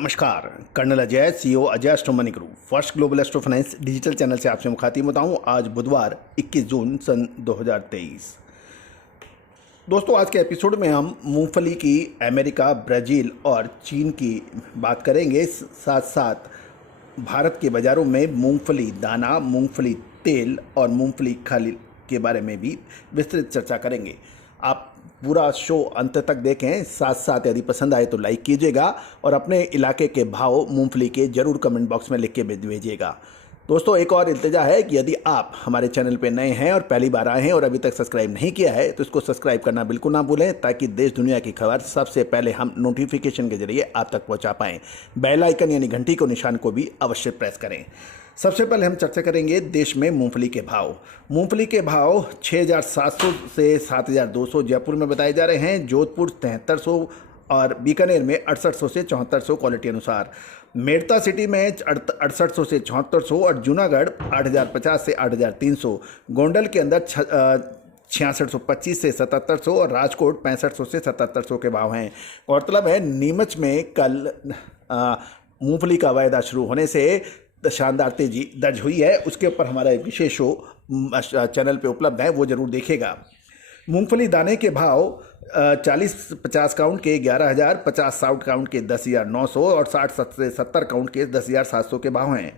नमस्कार, colonel Ajay, CEO Ajay Astro Money Group first global Astro finance digital channel से आपसे मुखातिब होता हूं। आज बुधवार 21 जून सन 2023। दोस्तों, आज के एपिसोड में हम मूंगफली की अमेरिका, ब्राज़ील और चीन की बात करेंगे। साथ साथ भारत के बाज़ारों में मूंगफली दाना, मूंगफली तेल और मूंगफली खल के बारे में भी विस्तृत चर्चा करेंगे। आप पूरा शो अंत तक देखें। साथ साथ यदि पसंद आए तो लाइक कीजिएगा और अपने इलाके के भाव मूंगफली के जरूर कमेंट बॉक्स में लिख के भेजिएगा। दोस्तों, एक और इल्तिजा है कि यदि आप हमारे चैनल पर नए हैं और पहली बार आए हैं और अभी तक सब्सक्राइब नहीं किया है तो इसको सब्सक्राइब करना बिल्कुल ना भूलें, ताकि देश दुनिया की खबर सबसे पहले हम नोटिफिकेशन के जरिए आप तक पहुंचा पाएं। बेल आइकन यानी घंटी को निशान को भी अवश्य प्रेस करें। सबसे पहले हम चर्चा करेंगे देश में मूंगफली के भाव। मूंगफली के भाव 6,700 से 7,200 जयपुर में बताए जा रहे हैं, जोधपुर 7300 और बीकानेर में 6800 से 7400 क्वालिटी अनुसार। मेड़ता सिटी में 6800 से 7400 और जूनागढ़ 8,050 से 8,300। गोंडल के अंदर 6625 से 7700 और राजकोट 6500 से 7700 के भाव हैं। गौरतलब है, नीमच में कल मूंगफली का वायदा शुरू होने से शानदार तेजी दर्ज हुई है। उसके ऊपर हमारा एक विशेष शो चैनल पे उपलब्ध है, वो जरूर देखेगा। मूंगफली दाने के भाव 40-50 काउंट के 11,000, 50-60 काउंट के 10,900 और 60 से 70 काउंट के 10,700 के भाव हैं।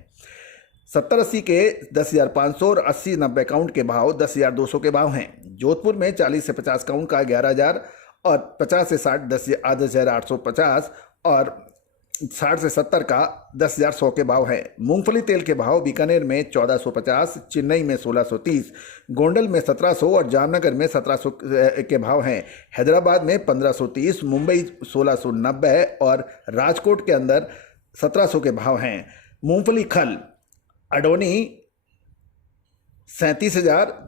70-80 के 10,500 और 80-90 काउंट के भाव 10,200 के भाव हैं। जोधपुर में 40 से 50 काउंट का 11,000 और 50 से 60 10,850 और 60 से 70 का 10,100 के भाव है। मूंगफली तेल के भाव बीकानेर में 1450, चेन्नई में 1630, गोंडल में 1700 और जामनगर में 1700 के भाव हैं। हैदराबाद में 1530, मुंबई 1690 और राजकोट के अंदर 1700 के भाव हैं। मूंगफली खल अडोनी 37,000,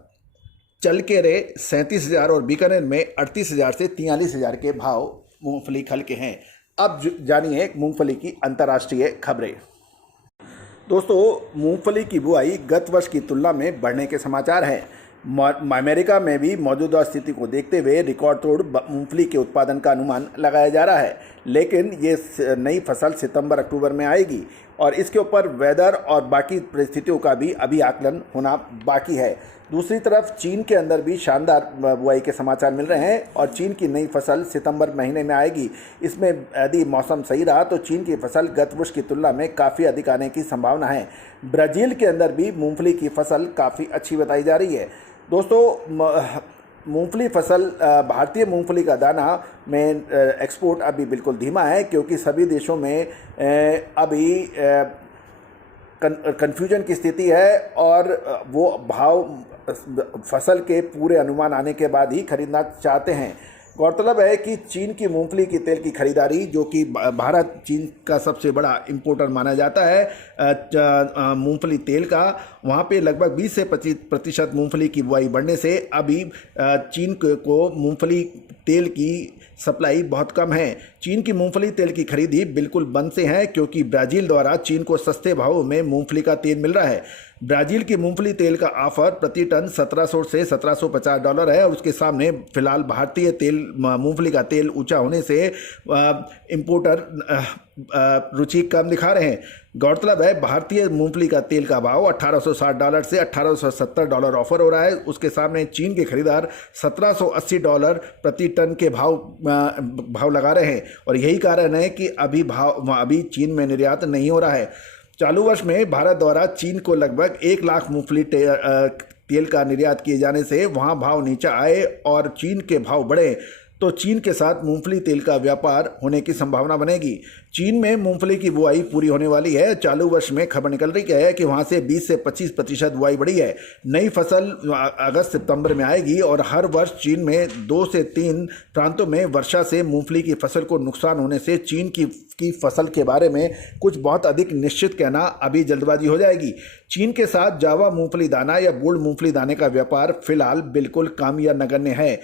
चलकेरे 37,000 और बीकानेर में 38,000 से 43,000 के भाव मूंगफली खल के हैं। अब जानिए मूंगफली की अंतर्राष्ट्रीय खबरें। दोस्तों, मूंगफली की बुआई गत वर्ष की तुलना में बढ़ने के समाचार हैं। अमेरिका में भी मौजूदा स्थिति को देखते हुए रिकॉर्ड तोड़ मूंगफली के उत्पादन का अनुमान लगाया जा रहा है, लेकिन ये नई फसल सितंबर-अक्टूबर में आएगी और इसके ऊपर वेदर और बाकी परिस्थितियों का भी अभी आकलन होना बाकी है। दूसरी तरफ चीन के अंदर भी शानदार बुआई के समाचार मिल रहे हैं और चीन की नई फसल सितंबर महीने में आएगी। इसमें यदि मौसम सही रहा तो चीन की फसल गत वर्ष की तुलना में काफ़ी अधिक आने की संभावना है। ब्राज़ील के अंदर भी मूंगफली की फसल काफ़ी अच्छी बताई जा रही है। दोस्तों, मूंगफली फसल, भारतीय मूंगफली का दाना में एक्सपोर्ट अभी बिल्कुल धीमा है, क्योंकि सभी देशों में अभी कन्फ्यूजन की स्थिति है और वो भाव फसल के पूरे अनुमान आने के बाद ही खरीदना चाहते हैं। गौरतलब है कि चीन की मूंगफली की तेल की खरीदारी, जो कि भारत चीन का सबसे बड़ा इंपोर्टर माना जाता है मूंगफली तेल का, वहाँ पे लगभग 20 से 25% मूंगफली की बुआई बढ़ने से अभी चीन को मूंगफली तेल की सप्लाई बहुत कम है। चीन की मूंगफली तेल की खरीदी बिल्कुल बंद से है, क्योंकि ब्राज़ील द्वारा चीन को सस्ते भावों में मूंगफली का तेल मिल रहा है। ब्राज़ील की मूंगफली तेल का ऑफर प्रति टन $1,700 से $1,750 है और उसके सामने फिलहाल भारतीय तेल मूंगफली का तेल ऊंचा होने से इंपोर्टर रुचि कम दिखा रहे हैं। गौरतलब है, भारतीय मूंगफली का तेल का भाव $1,860 से $1,870 ऑफर हो रहा है। उसके सामने चीन के खरीदार $1,780 प्रति टन के भाव लगा रहे हैं और यही कारण है कि अभी चीन में निर्यात नहीं हो रहा है। चालू वर्ष में भारत द्वारा चीन को लगभग 1 लाख मूंगफली तेल का निर्यात किए जाने से वहां भाव नीचे आए और चीन के भाव बढ़े तो चीन के साथ मूंगफली तेल का व्यापार होने की संभावना बनेगी। चीन में मूंगफली की बुआई पूरी होने वाली है। चालू वर्ष में खबर निकल रही है कि वहां से 20 से 25% बुआई बढ़ी है। नई फसल अगस्त-सितंबर में आएगी और हर वर्ष चीन में 2 से 3 प्रांतों में वर्षा से मूंगफली की फसल को नुकसान होने से चीन की फसल के बारे में कुछ बहुत अधिक निश्चित कहना अभी जल्दबाजी हो जाएगी। चीन के साथ जावा मूंगफली दाना या बूढ़ मूंगफली दाने का व्यापार फिलहाल बिल्कुल कम या नगण्य है।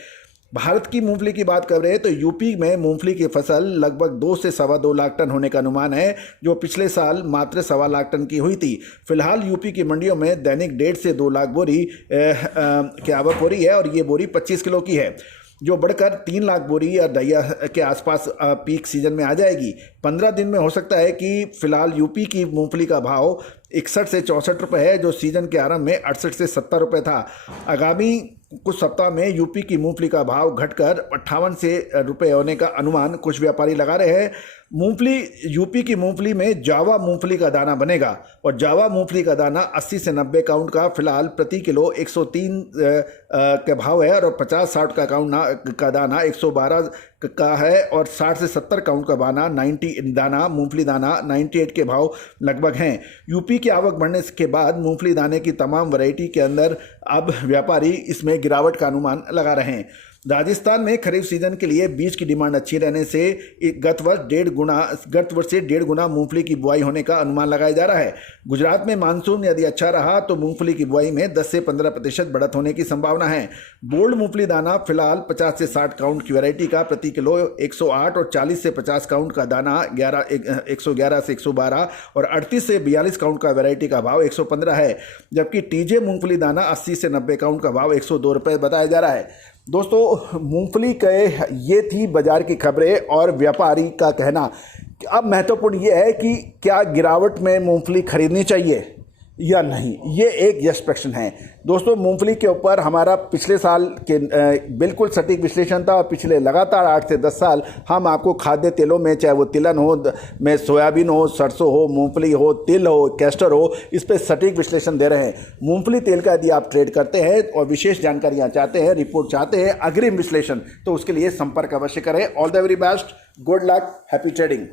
भारत की मूंगफली की बात कर रहे हैं तो यूपी में मूंगफली की फसल लगभग 2 से सवा 2 लाख टन होने का अनुमान है, जो पिछले साल मात्र 1.25 लाख टन की हुई थी। फिलहाल यूपी की मंडियों में दैनिक 1.5 से 2 लाख बोरी की आवक हो रही है और ये बोरी 25 किलो की है। जो बढ़कर 3 लाख बोरी या दैया के आसपास पीक सीजन में आ जाएगी। 15 दिन में हो सकता है कि फिलहाल यूपी की मूंगफली का भाव 61 से 64 रुपये है, जो सीजन के आरंभ में 68 से 70 रुपये था। आगामी कुछ सप्ताह में यूपी की मूंगफली का भाव घटकर 58 से रुपये होने का अनुमान कुछ व्यापारी लगा रहे हैं। यूपी की मूंगफली में जावा मूंगफली का दाना बनेगा और जावा मूंगफली का दाना 80 से 90 काउंट का फिलहाल प्रति किलो 103 के भाव है और 50-60 का दाना 112 का है और 60 से 70 काउंट का मूंगफली दाना 98 के भाव लगभग हैं। यूपी की आवक बढ़ने के बाद मूंगफली दाने की तमाम वैरायटी के अंदर अब व्यापारी इसमें गिरावट का अनुमान लगा रहे हैं। राजस्थान में खरीफ सीजन के लिए बीज की डिमांड अच्छी रहने से गत वर्ष से 1.5 गुना मूंगफली की बुआई होने का अनुमान लगाया जा रहा है। गुजरात में मानसून यदि अच्छा रहा तो मूंगफली की बुआई में 10 से 15% बढ़त होने की संभावना है। बोल्ड मूंगफली दाना फिलहाल 50 से 60 काउंट की वैरायटी का प्रति किलो 108 और 40 से 50 काउंट का दाना 111 से 112 और 38 से 42 काउंट का वैरायटी का भाव 115 है, जबकि टीजे मूंगफली दाना 80 से 90 काउंट का भाव 102 रुपये बताया जा रहा है। दोस्तों, मूंगफली के ये थी बाजार की खबरें और व्यापारी का कहना। अब महत्वपूर्ण ये है कि क्या गिरावट में मूंगफली खरीदनी चाहिए या नहीं, ये एक यस प्रश्न है। दोस्तों, मूंगफली के ऊपर हमारा पिछले साल के बिल्कुल सटीक विश्लेषण था और पिछले लगातार 8 से 10 साल हम आपको खाद्य तेलों में, चाहे वो तिलहन हो, में सोयाबीन हो, सरसों हो, मूंगफली हो, तिल हो, कैस्टर हो, इस पर सटीक विश्लेषण दे रहे हैं। मूंगफली तेल का यदि आप ट्रेड करते हैं और विशेष जानकारियाँ चाहते हैं, रिपोर्ट चाहते हैं, अग्रिम विश्लेषण, तो उसके लिए संपर्क अवश्य करें। All the very best, good luck, happy trading.